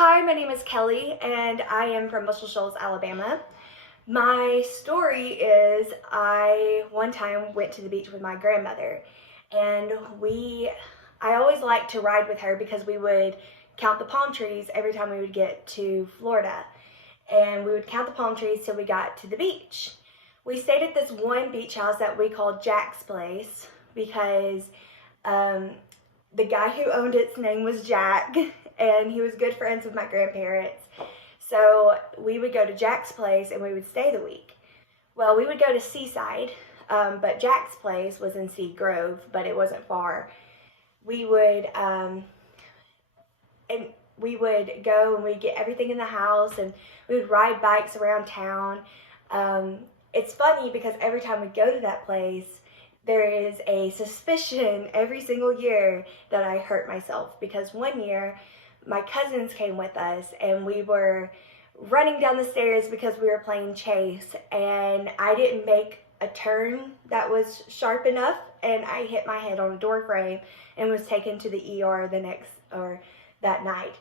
Hi, my name is Kelly and I am from Muscle Shoals, Alabama. My story is I one time went to the beach with my grandmother and I always liked to ride with her because we would count the palm trees every time we would get to Florida. And we would count the palm trees till we got to the beach. We stayed at this one beach house that we called Jack's Place because the guy who owned its name was Jack, and he was good friends with my grandparents. So we would go to Jack's Place and we would stay the week. Well, we would go to Seaside, but Jack's Place was in Sea Grove, but it wasn't far. We would go and we'd get everything in the house, and we would ride bikes around town. It's funny because every time we go to that place, there is a suspicion every single year that I hurt myself, because one year my cousins came with us and we were running down the stairs because we were playing chase, and I didn't make a turn that was sharp enough and I hit my head on a door frame and was taken to the ER that night.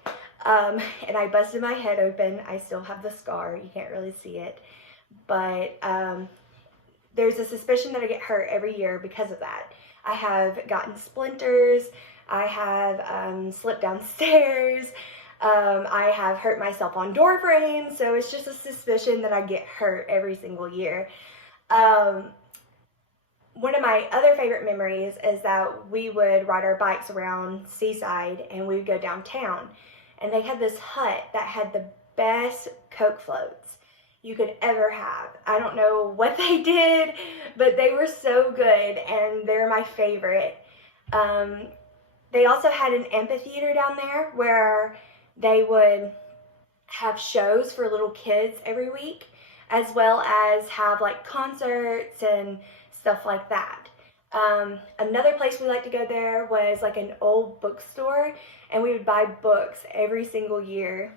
And I busted my head open. I still have the scar. You can't really see it, but there's a suspicion that I get hurt every year because of that. I have gotten splinters, I have slipped downstairs, I have hurt myself on door frames, so it's just a suspicion that I get hurt every single year. One of my other favorite memories is that we would ride our bikes around Seaside and we would go downtown, and they had this hut that had the best Coke floats you could ever have. I don't know what they did, but they were so good and they're my favorite. They also had an amphitheater down there where they would have shows for little kids every week, as well as have like concerts and stuff like that. Another place we liked to go there was like an old bookstore, and we would buy books every single year.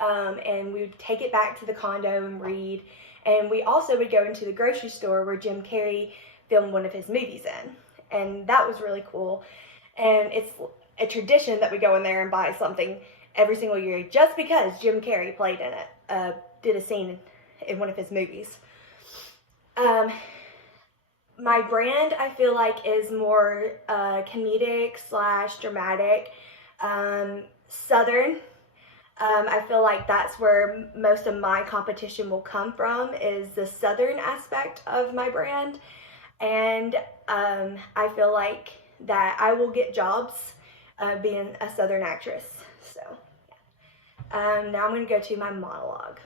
And we would take it back to the condo and read. And we also would go into the grocery store where Jim Carrey filmed one of his movies in. And that was really cool. And it's a tradition that we go in there and buy something every single year just because Jim Carrey played in it, did a scene in one of his movies. My brand, I feel like, is more comedic / dramatic, Southern. I feel like that's where most of my competition will come from, is the Southern aspect of my brand. And I feel like that I will get jobs being a Southern actress. So yeah. Now I'm going to go to my monologue.